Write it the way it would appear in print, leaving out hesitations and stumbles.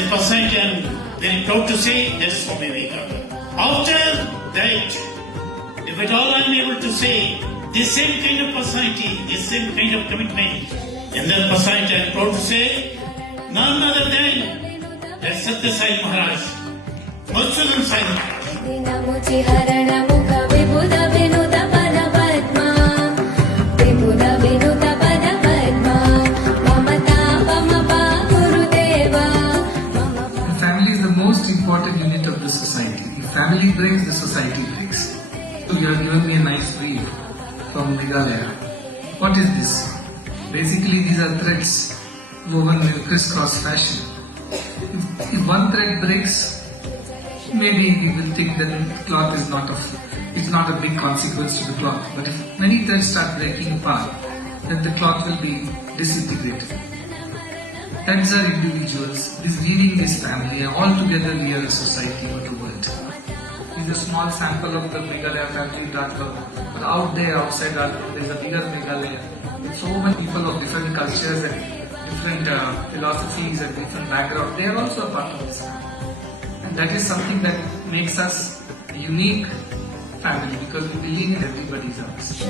a society I'm very proud to say that is Swami Vivekananda. After that, if at all I'm able to say, this same kind of personality, this same kind of commitment, in that personality I'm proud to say, none other than that Satya Sai Maharaj, Madhusudan Sai Maharaj. Family is the most important unit of the society. If family breaks, the society breaks. So you have given me a nice brief from Meghalaya. What is this? Basically, these are threads woven in crisscross fashion. If one thread breaks, maybe we will think that the cloth is it's not a big consequence to the cloth. But if many threads start breaking apart, then the cloth will be disintegrated. Threads are individuals, this weaving is family, and all together we are a society or a world. This is a small sample of the Meghalaya family Dartlow. But out there, outside Dartlow, there is a bigger Meghalaya with so many people of different cultures and different philosophies and different backgrounds. They are also a part of this family. And that is something that makes us a unique family because we believe in everybody's ours.